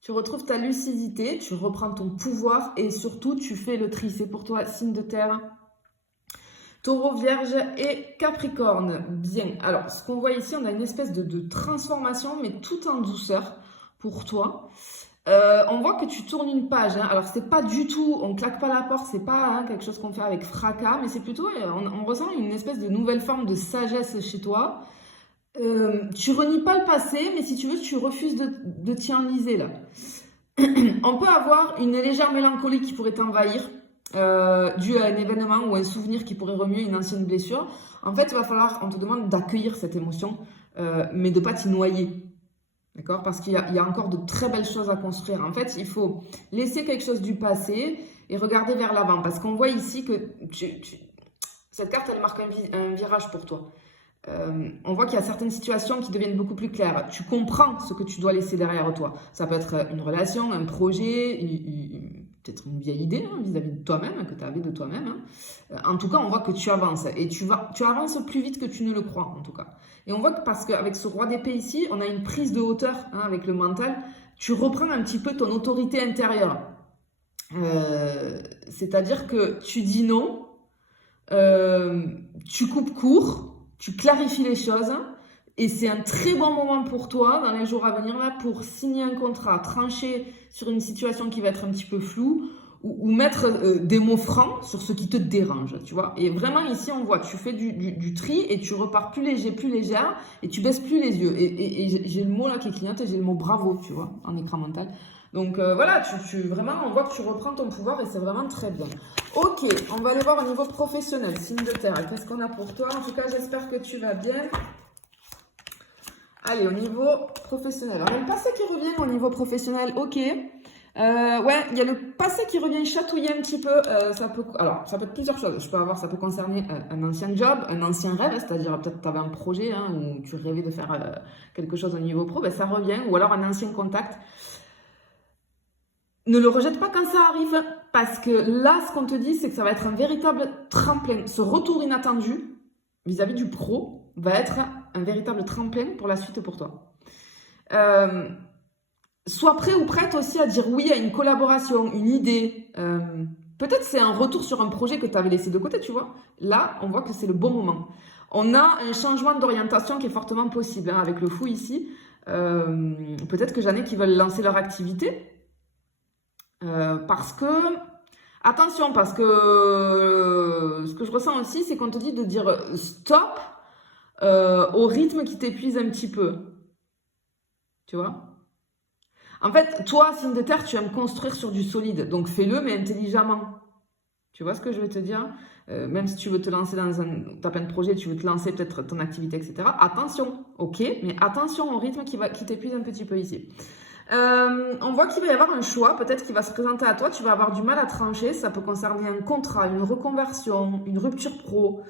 Tu retrouves ta lucidité, tu reprends ton pouvoir et surtout, tu fais le tri. C'est pour toi, signe de terre. Taureau, Vierge et Capricorne. Bien. Alors, ce qu'on voit ici, on a une espèce de transformation, mais tout en douceur pour toi. On voit que tu tournes une page. Hein. Alors, c'est pas du tout, on claque pas la porte, c'est pas quelque chose qu'on fait avec fracas, mais c'est plutôt, on ressent une espèce de nouvelle forme de sagesse chez toi. Tu renies pas le passé, mais si tu veux, tu refuses de t'y enliser là. On peut avoir une légère mélancolie qui pourrait t'envahir, due à un événement ou un souvenir qui pourrait remuer une ancienne blessure. En fait, il va falloir, on te demande d'accueillir cette émotion, mais de ne pas t'y noyer. D'accord? Parce qu'il y a encore de très belles choses à construire. En fait, il faut laisser quelque chose du passé et regarder vers l'avant. Parce qu'on voit ici que cette carte, elle marque un virage pour toi. On voit qu'il y a certaines situations qui deviennent beaucoup plus claires. Tu comprends ce que tu dois laisser derrière toi. Ça peut être une relation, un projet, peut-être une vieille idée vis-à-vis de toi-même, que tu avais de toi-même. En tout cas, on voit que tu avances. Et tu avances plus vite que tu ne le crois, en tout cas. Et on voit que parce qu'avec ce roi d'épée ici, on a une prise de hauteur avec le mental. Tu reprends un petit peu ton autorité intérieure. C'est-à-dire que tu dis non, tu coupes court, tu clarifies les choses et c'est un très bon moment pour toi dans les jours à venir là pour signer un contrat, trancher sur une situation qui va être un petit peu floue ou mettre des mots francs sur ce qui te dérange, tu vois. Et vraiment ici on voit, tu fais du tri et tu repars plus léger, plus légère et tu baisses plus les yeux. Et j'ai le mot là qui clignote et j'ai le mot bravo, tu vois, en écran mental. Donc voilà, vraiment, on voit que tu reprends ton pouvoir et c'est vraiment très bien. Ok, on va aller voir au niveau professionnel, signe de terre. Qu'est-ce qu'on a pour toi? En tout cas, j'espère que tu vas bien. Allez, au niveau professionnel. Alors, il y a le passé qui revient au niveau professionnel, ok. Ouais, il y a le passé qui revient chatouiller un petit peu. Ça peut être plusieurs choses. Ça peut concerner un ancien job, un ancien rêve, c'est-à-dire peut-être tu avais un projet où tu rêvais de faire quelque chose au niveau pro, ben, ça revient. Ou alors un ancien contact. Ne le rejette pas quand ça arrive, parce que là, ce qu'on te dit, c'est que ça va être un véritable tremplin. Ce retour inattendu vis-à-vis du pro va être un véritable tremplin pour la suite pour toi. Sois prêt ou prête aussi à dire oui à une collaboration, une idée. Peut-être c'est un retour sur un projet que tu avais laissé de côté, tu vois. Là, on voit que c'est le bon moment. On a un changement d'orientation qui est fortement possible avec le fou ici. Peut-être que j'en ai qui veulent lancer leur activité. Parce que, attention, parce que ce que je ressens aussi, c'est qu'on te dit de dire stop au rythme qui t'épuise un petit peu. Tu vois? En fait, toi, signe de terre, tu aimes construire sur du solide. Donc fais-le, mais intelligemment. Tu vois ce que je veux te dire? Même si tu veux te lancer dans t'as plein de projets, tu veux te lancer peut-être ton activité, etc. Attention, ok, mais attention au rythme qui t'épuise un petit peu ici. On voit qu'il va y avoir un choix, peut-être qui va se présenter à toi, tu vas avoir du mal à trancher, ça peut concerner un contrat, une reconversion, une rupture pro.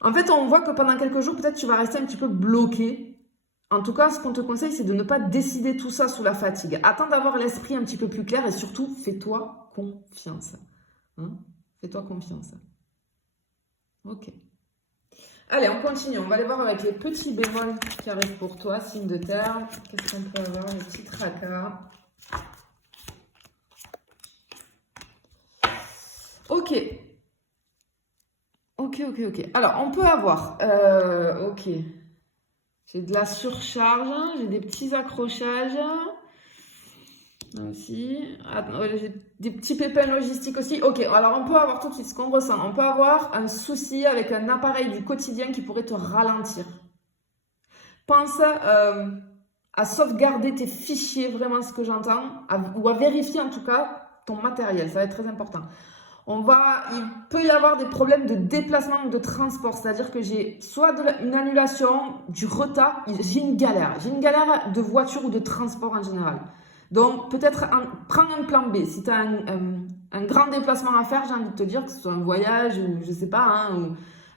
En fait, on voit que pendant quelques jours, peut-être tu vas rester un petit peu bloqué. En tout cas, ce qu'on te conseille, c'est de ne pas décider tout ça sous la fatigue. Attends d'avoir l'esprit un petit peu plus clair et surtout, fais-toi confiance. Fais-toi confiance. Ok. Allez, on continue. On va aller voir avec les petits bémols qui arrivent pour toi, signe de terre. Qu'est-ce qu'on peut avoir? Les petits tracas. Ok. Ok. Alors, on peut avoir... ok. J'ai de la surcharge. J'ai des petits accrochages. Là aussi. J'ai des petits pépins logistiques aussi. Ok, alors on peut avoir tout de suite ce qu'on ressent. On peut avoir un souci avec un appareil du quotidien qui pourrait te ralentir. Pense à sauvegarder tes fichiers, vraiment ce que j'entends, ou à vérifier en tout cas ton matériel. Ça va être très important. Il peut y avoir des problèmes de déplacement ou de transport, c'est-à-dire que j'ai soit une annulation, du retard, j'ai une galère. J'ai une galère de voiture ou de transport en général. Donc, peut-être prends un plan B. Si tu as un grand déplacement à faire, j'ai envie de te dire que ce soit un voyage ou je sais pas.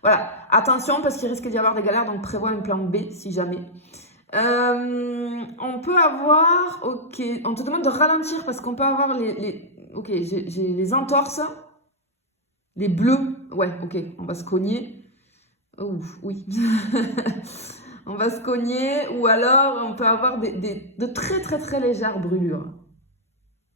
Voilà. Attention parce qu'il risque d'y avoir des galères, donc prévois un plan B si jamais. On peut avoir... Ok, on te demande de ralentir parce qu'on peut avoir ok, j'ai les entorses. Les bleus. Ouais, ok, on va se cogner. Ouf, oui. on va se cogner, ou alors on peut avoir de très très très légères brûlures.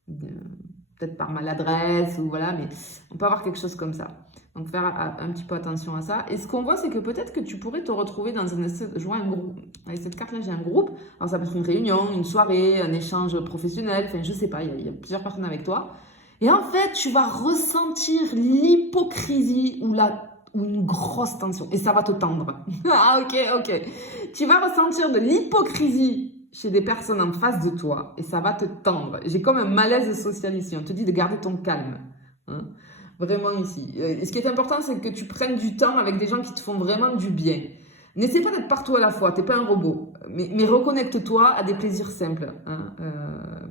Peut-être par maladresse, ou voilà, mais on peut avoir quelque chose comme ça. Donc faire un petit peu attention à ça. Et ce qu'on voit, c'est que peut-être que tu pourrais te retrouver dans je vois un groupe. Avec cette carte-là, j'ai un groupe. Alors ça peut être une réunion, une soirée, un échange professionnel, enfin je sais pas, il y a plusieurs personnes avec toi. Et en fait, tu vas ressentir l'hypocrisie ou une grosse tension. Et ça va te tendre. Ah, ok. Tu vas ressentir de l'hypocrisie chez des personnes en face de toi. Et ça va te tendre. J'ai comme un malaise social ici. On te dit de garder ton calme. Hein, vraiment ici. Et ce qui est important, c'est que tu prennes du temps avec des gens qui te font vraiment du bien. N'essaie pas d'être partout à la fois, t'es pas un robot, mais reconnecte-toi à des plaisirs simples. Hein.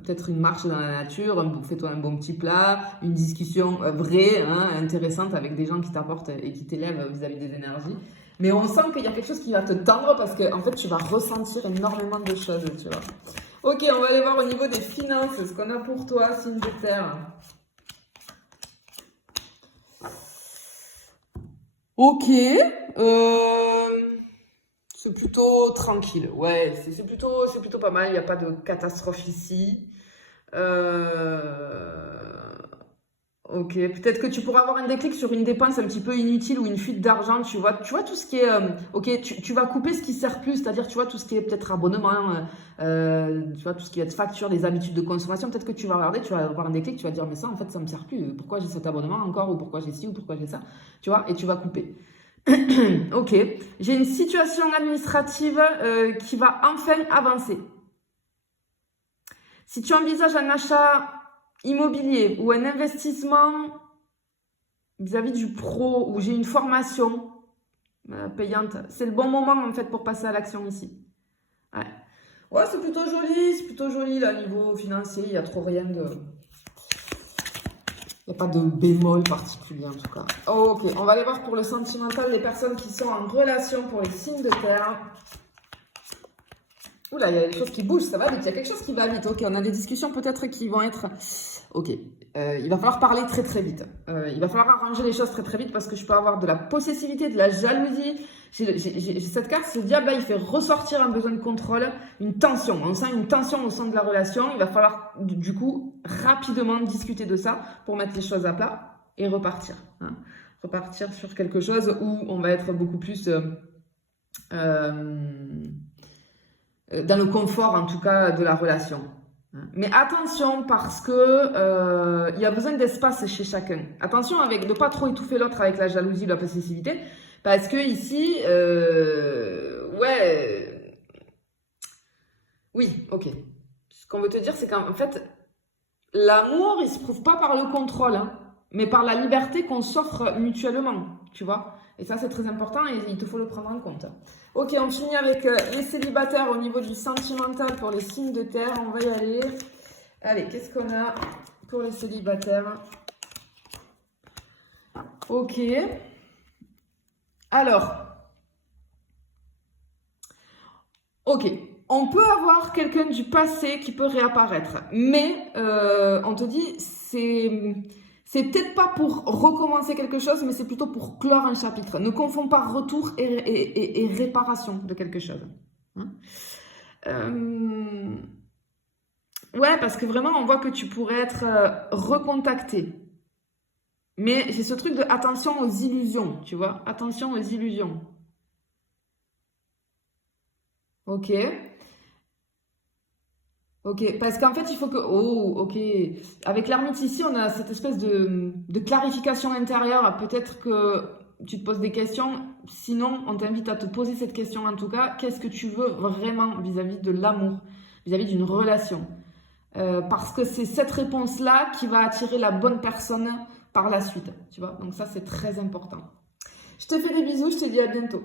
Peut-être une marche dans la nature, fais-toi un bon petit plat, une discussion vraie, hein, intéressante avec des gens qui t'apportent et qui t'élèvent vis-à-vis des énergies. Mais on sent qu'il y a quelque chose qui va te tendre parce que en fait, tu vas ressentir énormément de choses, tu vois. Ok, on va aller voir au niveau des finances, ce qu'on a pour toi, signe de terre. Ok, c'est plutôt tranquille, ouais, c'est plutôt pas mal, il n'y a pas de catastrophe ici. Ok, peut-être que tu pourras avoir un déclic sur une dépense un petit peu inutile ou une fuite d'argent, tu vois tout ce qui est... ok, tu vas couper ce qui sert plus, c'est-à-dire tu vois tout ce qui est peut-être abonnement, tu vois tout ce qui va être facture, des habitudes de consommation, peut-être que tu vas regarder, tu vas avoir un déclic, tu vas dire mais ça en fait ça me sert plus, pourquoi j'ai cet abonnement encore, ou pourquoi j'ai ci, ou pourquoi j'ai ça, tu vois, et tu vas couper. Ok, j'ai une situation administrative qui va enfin avancer. Si tu envisages un achat immobilier ou un investissement vis-à-vis du pro, ou j'ai une formation payante, c'est le bon moment en fait pour passer à l'action ici. Ouais, c'est plutôt joli là, niveau financier, il n'y a trop rien de... Il n'y a pas de bémol particulier en tout cas. Oh, ok, on va aller voir pour le sentimental les personnes qui sont en relation pour les signes de terre. Oula, il y a des choses qui bougent, ça va vite, il y a quelque chose qui va vite. Ok, on a des discussions peut-être qui vont être... Ok, il va falloir parler très très vite. Il va falloir arranger les choses très très vite parce que je peux avoir de la possessivité, de la jalousie. J'ai cette carte, ce diable là, il fait ressortir un besoin de contrôle, une tension. On sent une tension au sein de la relation. Il va falloir du coup rapidement discuter de ça pour mettre les choses à plat et repartir. Hein. Repartir sur quelque chose où on va être beaucoup plus... dans le confort en tout cas de la relation. Mais attention parce que il y a besoin d'espace chez chacun. Attention avec de ne pas trop étouffer l'autre avec la jalousie ou la possessivité, parce que ici, ouais, oui, ok. Ce qu'on veut te dire, c'est qu'en fait, l'amour, il se prouve pas par le contrôle, hein, mais par la liberté qu'on s'offre mutuellement, tu vois. Et ça, c'est très important et il te faut le prendre en compte. Ok, on finit avec les célibataires au niveau du sentimental pour les signes de terre. On va y aller. Allez, qu'est-ce qu'on a pour les célibataires? Ok. Alors. Ok. On peut avoir quelqu'un du passé qui peut réapparaître. Mais, on te dit, c'est peut-être pas pour recommencer quelque chose, mais c'est plutôt pour clore un chapitre. Ne confonds pas retour et réparation de quelque chose. Hein, ouais, parce que vraiment, on voit que tu pourrais être recontacté. Mais j'ai ce truc de attention aux illusions, tu vois. Attention aux illusions. Ok. Ok, parce qu'en fait, il faut que... Oh, ok. Avec l'ermite ici, on a cette espèce de clarification intérieure. Peut-être que tu te poses des questions. Sinon, on t'invite à te poser cette question en tout cas. Qu'est-ce que tu veux vraiment vis-à-vis de l'amour, vis-à-vis d'une relation? Parce que c'est cette réponse-là qui va attirer la bonne personne par la suite. Tu vois? Donc ça, c'est très important. Je te fais des bisous. Je te dis à bientôt.